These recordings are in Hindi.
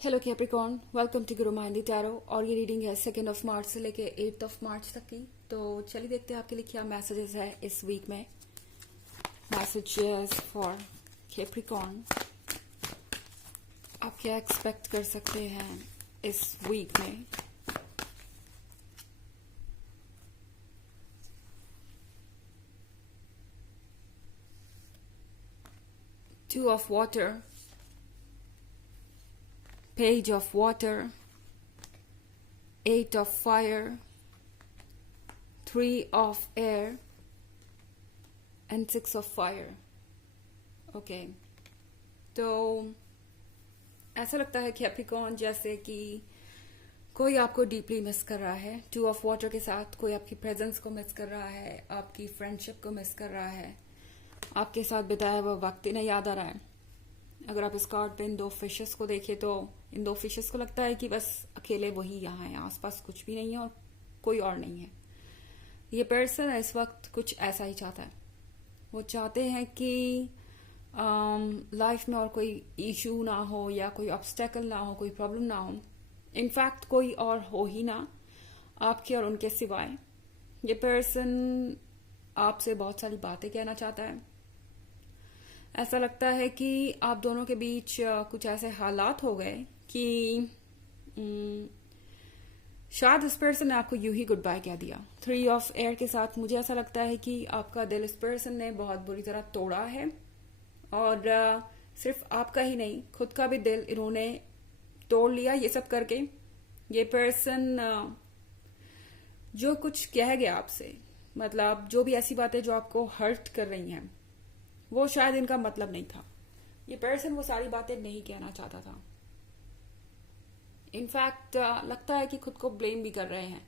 Hello Capricorn, welcome to Guru माइंडी tarot. और ये रीडिंग है 2 मार्च से लेके 8 मार्च तक की। तो चलिए देखते हैं आपके लिए क्या मैसेजेस है इस वीक में। मैसेजेस फॉर कैप्रिकॉर्न, आप क्या एक्सपेक्ट कर सकते हैं इस वीक में। Two of water, page of water, 8 of fire, 3 of air and 6 of fire. Okay, तो ऐसा लगता है कैप्रिकॉर्न जैसे कि कोई आपको डीपली मिस कर रहा है। 2 ऑफ वाटर के साथ कोई आपकी प्रेजेंस को मिस कर रहा है, आपकी फ्रेंडशिप को मिस कर रहा है, आपके साथ बिताया हुआ वक्त इन्हें याद आ रहा है। अगर आप इस कार्ड पे इन 2 फिशेस को देखें तो इन 2 फिशेस को लगता है कि बस अकेले वही यहाँ है, आसपास कुछ भी नहीं है और कोई और नहीं है। ये पर्सन इस वक्त कुछ ऐसा ही चाहता है। वो चाहते हैं कि लाइफ में और कोई इशू ना हो या कोई ऑब्स्टेकल ना हो, कोई प्रॉब्लम ना हो। इनफैक्ट कोई और हो ही ना आपके और उनके सिवाय। ये पर्सन आपसे बहुत सारी बातें कहना चाहता है। ऐसा लगता है कि आप दोनों के बीच कुछ ऐसे हालात हो गए कि शायद इस पर्सन ने आपको यूं ही गुड बाय कह दिया। 3 ऑफ एयर के साथ मुझे ऐसा लगता है कि आपका दिल इस पर्सन ने बहुत बुरी तरह तोड़ा है और सिर्फ आपका ही नहीं, खुद का भी दिल इन्होंने तोड़ लिया ये सब करके। ये पर्सन जो कुछ कह गया आपसे, मतलब जो भी ऐसी बातें जो आपको हर्ट कर रही हैं, वो शायद इनका मतलब नहीं था। ये पर्सन वो सारी बातें नहीं कहना चाहता था। इनफैक्ट लगता है कि खुद को ब्लेम भी कर रहे हैं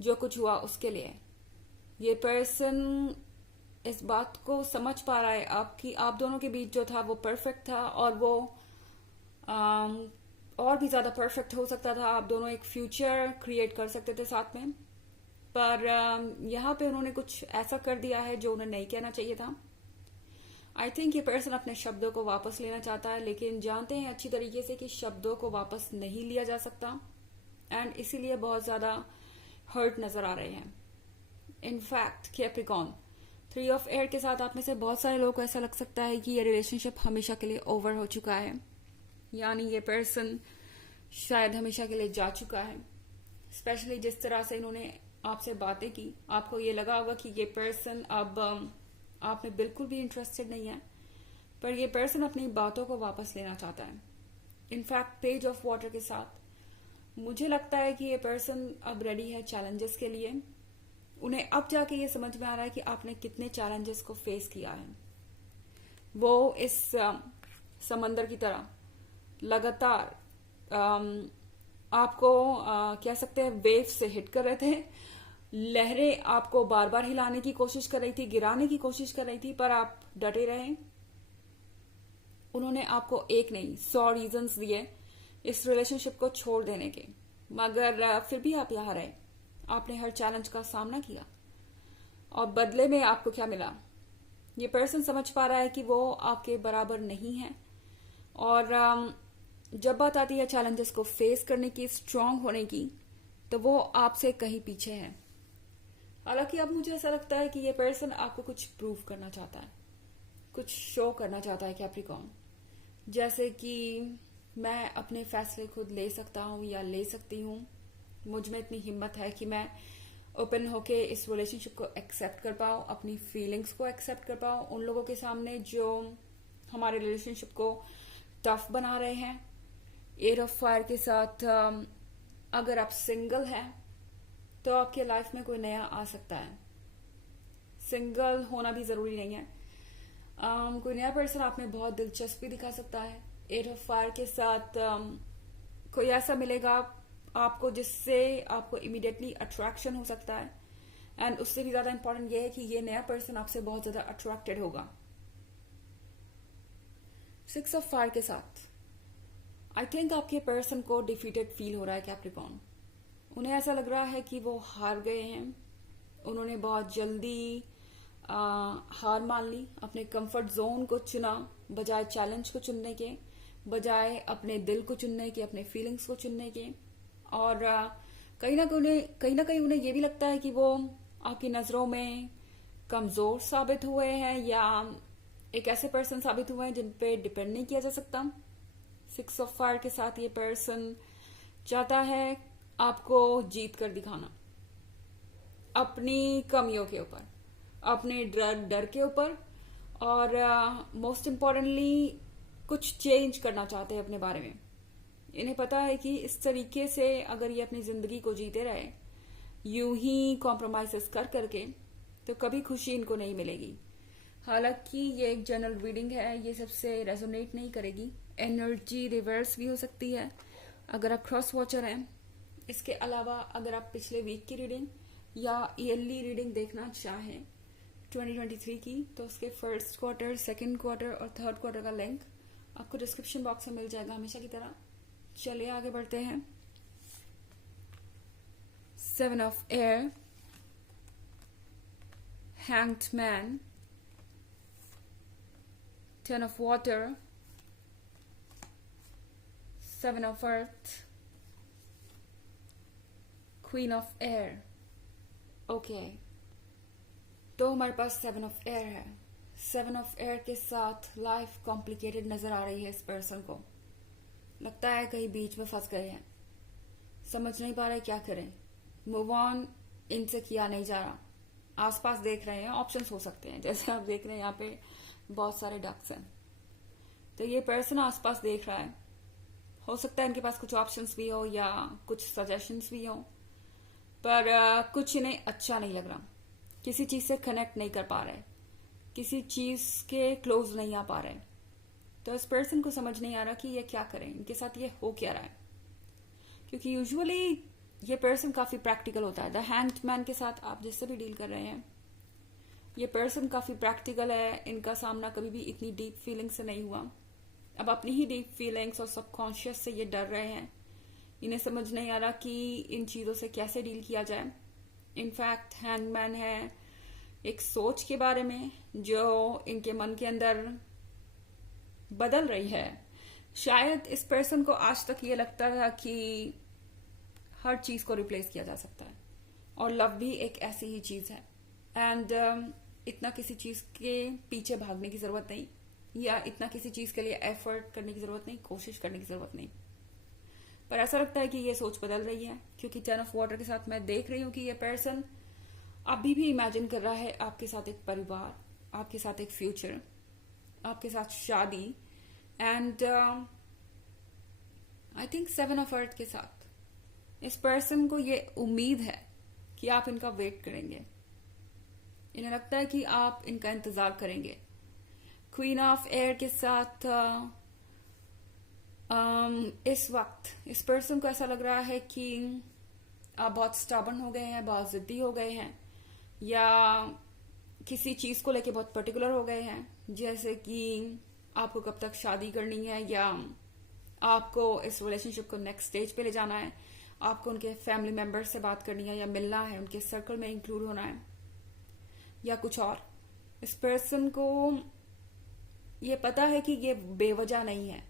जो कुछ हुआ उसके लिए। ये पर्सन इस बात को समझ पा रहा है आपकी, आप दोनों के बीच जो था वो परफेक्ट था और वो और भी ज्यादा परफेक्ट हो सकता था। आप दोनों एक फ्यूचर क्रिएट कर सकते थे साथ में, पर यहाँ पे उन्होंने कुछ ऐसा कर दिया है जो उन्हें नहीं कहना चाहिए था। आई थिंक ये पर्सन अपने शब्दों को वापस लेना चाहता है, लेकिन जानते हैं अच्छी तरीके से कि शब्दों को वापस नहीं लिया जा सकता एंड इसीलिए बहुत ज्यादा हर्ट नजर आ रहे हैं। इनफैक्ट कैप्रिकॉर्न, 3 ऑफ एयर के साथ आप में से बहुत सारे लोगों को ऐसा लग सकता है कि ये रिलेशनशिप हमेशा के लिए ओवर हो चुका है, यानी ये पर्सन शायद हमेशा के लिए जा चुका है। स्पेशली जिस तरह से इन्होंने आपसे बातें की, आपको ये लगा होगा कि ये पर्सन अब आप में बिल्कुल भी इंटरेस्टेड नहीं है, पर ये पर्सन अपनी बातों को वापस लेना चाहता है। इनफैक्ट पेज ऑफ वाटर के साथ मुझे लगता है कि ये पर्सन अब रेडी है चैलेंजेस के लिए। उन्हें अब जाके ये समझ में आ रहा है कि आपने कितने चैलेंजेस को फेस किया है। वो इस समंदर की तरह लगातार आपको कह सकते हैं वेव से हिट कर रहे थे। लहरें आपको बार बार हिलाने की कोशिश कर रही थी, गिराने की कोशिश कर रही थी, पर आप डटे रहे। उन्होंने आपको एक नहीं 100 रीजंस दिए इस रिलेशनशिप को छोड़ देने के, मगर फिर भी आप यहाँ रहे। आपने हर चैलेंज का सामना किया और बदले में आपको क्या मिला। ये पर्सन समझ पा रहा है कि वो आपके बराबर नहीं है और जब बात आती है चैलेंजेस को फेस करने की, स्ट्रांग होने की, तो वो आपसे कहीं पीछे है। हालांकि अब मुझे ऐसा लगता है कि ये पर्सन आपको कुछ प्रूव करना चाहता है, कुछ शो करना चाहता है कैप्रिकॉर्न, जैसे कि मैं अपने फैसले खुद ले सकता हूँ या ले सकती हूँ। मुझ में इतनी हिम्मत है कि मैं ओपन होके इस रिलेशनशिप को एक्सेप्ट कर पाऊँ, अपनी फीलिंग्स को एक्सेप्ट कर पाऊँ उन लोगों के सामने जो हमारे रिलेशनशिप को टफ बना रहे हैं। 8 ऑफ फायर के साथ अगर आप सिंगल हैं तो आपके लाइफ में कोई नया आ सकता है। सिंगल होना भी जरूरी नहीं है। कोई नया पर्सन आप में बहुत दिलचस्पी दिखा सकता है। 8 ऑफ फायर के साथ कोई ऐसा मिलेगा आपको जिससे आपको इमीडिएटली अट्रैक्शन हो सकता है एंड उससे भी ज्यादा इंपॉर्टेंट ये है कि ये नया पर्सन आपसे बहुत ज्यादा अट्रैक्टेड होगा। 6 ऑफ फायर के साथ आई थिंक आपके पर्सन को डिफीटेड फील हो रहा है कैप्रिकॉर्न। उन्हें ऐसा लग रहा है कि वो हार गए हैं। उन्होंने बहुत जल्दी हार मान ली, अपने कंफर्ट जोन को चुना बजाय चैलेंज को चुनने के। बजाय अपने दिल को चुनने के, अपने फीलिंग्स को चुनने के। और कहीं ना कहीं उन्हें ये भी लगता है कि वो आपकी नजरों में कमजोर साबित हुए हैं या एक ऐसे पर्सन साबित हुए हैं जिन पे डिपेंड नहीं किया जा सकता। 6 ऑफ फायर के साथ ये पर्सन चाहता है आपको जीत कर दिखाना, अपनी कमियों के ऊपर, अपने डर के ऊपर, और मोस्ट इम्पोर्टेंटली कुछ चेंज करना चाहते हैं अपने बारे में। इन्हें पता है कि इस तरीके से अगर ये अपनी जिंदगी को जीते रहे यूं ही कॉम्प्रोमाइजेस कर करके, तो कभी खुशी इनको नहीं मिलेगी। हालांकि ये एक जनरल रीडिंग है, ये सबसे रेजोनेट नहीं करेगी, एनर्जी रिवर्स भी हो सकती है अगर आप क्रॉस वॉचर हैं। इसके अलावा अगर आप पिछले वीक की रीडिंग या ईयरली रीडिंग देखना चाहें 2023 की, तो उसके फर्स्ट क्वार्टर, सेकंड क्वार्टर और थर्ड क्वार्टर का लिंक आपको डिस्क्रिप्शन बॉक्स में मिल जाएगा हमेशा की तरह। चलिए आगे बढ़ते हैं। 7 of air, hanged man, 10 of water, 7 of earth, queen of air। Okay, तो हमारे पास 7 of air है। 7 of air के साथ लाइफ कॉम्प्लिकेटेड नजर आ रही है इस पर्सन को। लगता है कहीं बीच में फंस गए हैं, समझ नहीं पा रहे क्या करें, मूव ऑन इनसे किया नहीं जा रहा। आसपास देख रहे हैं, ऑप्शंस हो सकते हैं, जैसे आप देख रहे हैं यहाँ पे बहुत सारे डक्स हैं, तो ये पर्सन आसपास देख रहा है। हो सकता है इनके पास कुछ ऑप्शंस भी हो या कुछ सजेशंस भी हो, पर कुछ इन्हें अच्छा नहीं लग रहा, किसी चीज से कनेक्ट नहीं कर पा रहे, किसी चीज के क्लोज नहीं आ पा रहे। तो इस पर्सन को समझ नहीं आ रहा कि ये क्या करें, इनके साथ ये हो क्या रहा है। क्योंकि यूजुअली ये पर्सन काफी प्रैक्टिकल होता है। द हैंग्ड मैन के साथ आप जिससे भी डील कर रहे हैं, ये पर्सन काफी प्रैक्टिकल है। इनका सामना कभी भी इतनी डीप फीलिंग से नहीं हुआ। अब अपनी ही डीप फीलिंग्स और सबकॉन्शियस से ये डर रहे हैं। इन्हें समझ नहीं आ रहा कि इन चीजों से कैसे डील किया जाए। इनफैक्ट हैंगमैन है एक सोच के बारे में जो इनके मन के अंदर बदल रही है। शायद इस पर्सन को आज तक ये लगता था कि हर चीज को रिप्लेस किया जा सकता है, और लव भी एक ऐसी ही चीज है। एंड इतना किसी चीज के पीछे भागने की जरूरत नहीं, या इतना किसी चीज के लिए एफर्ट करने की जरूरत नहीं, कोशिश करने की जरूरत नहीं। पर ऐसा लगता है कि ये सोच बदल रही है, क्योंकि 10 ऑफ वाटर के साथ मैं देख रही हूं कि ये पर्सन अभी भी इमेजिन कर रहा है आपके साथ एक परिवार, आपके साथ एक फ्यूचर, आपके साथ शादी। And I think 7 of earth के साथ इस पर्सन को ये उम्मीद है कि आप इनका वेट करेंगे। इन्हें लगता है कि आप इनका इंतजार करेंगे। क्वीन ऑफ एयर के साथ इस वक्त इस पर्सन को ऐसा लग रहा है कि आप बहुत स्टबर्न हो गए हैं, बहुत जिद्दी हो गए हैं, या किसी चीज को लेके बहुत पर्टिकुलर हो गए हैं, जैसे कि आपको कब तक शादी करनी है, या आपको इस रिलेशनशिप को नेक्स्ट स्टेज पे ले जाना है, आपको उनके फैमिली मेंबर्स से बात करनी है या मिलना है, उनके सर्कल में इंक्लूड होना है, या कुछ और। इस पर्सन को ये पता है कि ये बेवजह नहीं है।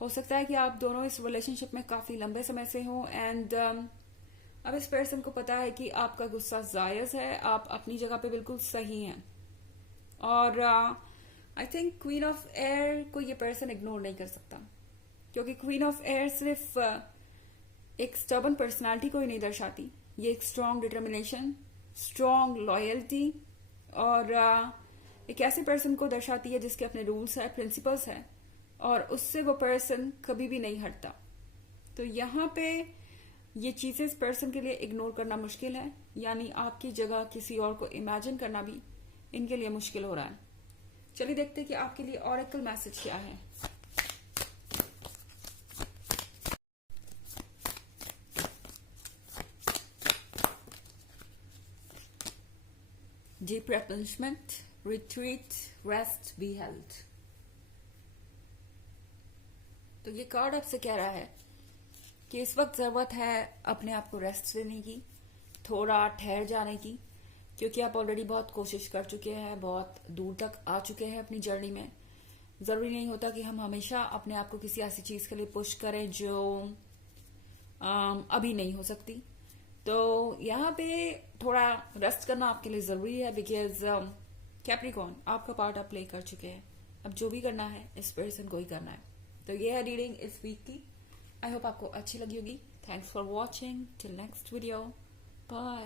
हो सकता है कि आप दोनों इस रिलेशनशिप में काफी लंबे समय से हो, एंड अब इस पर्सन को पता है कि आपका गुस्सा जायज है, आप अपनी जगह पे बिल्कुल सही हैं। और I think queen of air को ये पर्सन इग्नोर नहीं कर सकता, क्योंकि क्वीन ऑफ एयर सिर्फ एक स्टबर्न पर्सनालिटी को ही नहीं दर्शाती, ये एक स्ट्रॉन्ग डिटर्मिनेशन, स्ट्रॉन्ग लॉयल्टी और एक ऐसे पर्सन को दर्शाती है जिसके अपने रूल्स है, प्रिंसिपल्स है, और उससे वो पर्सन कभी भी नहीं हटता। तो यहाँ पे ये चीजें इस पर्सन के लिए इग्नोर करना मुश्किल है, यानी आपकी जगह किसी और को इमेजिन करना भी इनके लिए मुश्किल हो रहा है। चलिए देखते हैं कि आपके लिए ऑरेकल मैसेज क्या है। Deep replenishment, retreat, rest, be held। तो ये कार्ड आपसे कह रहा है कि इस वक्त जरूरत है अपने आप को रेस्ट देने की, थोड़ा ठहर जाने की, क्योंकि आप ऑलरेडी बहुत कोशिश कर चुके हैं, बहुत दूर तक आ चुके हैं अपनी जर्नी में, जरूरी नहीं होता कि हम हमेशा अपने आप को किसी ऐसी चीज के लिए पुश करें जो अभी नहीं हो सकती। तो यहाँ पे थोड़ा रेस्ट करना आपके लिए जरूरी है, बिकॉज कैप्रिकॉर्न आपका पार्ट आप प्ले कर चुके हैं। अब जो भी करना है इस पर्सन को ही करना है। तो ये है रीडिंग इस वीक की। आई होप आपको अच्छी लगी होगी। Thanks for watching. Till next video, bye.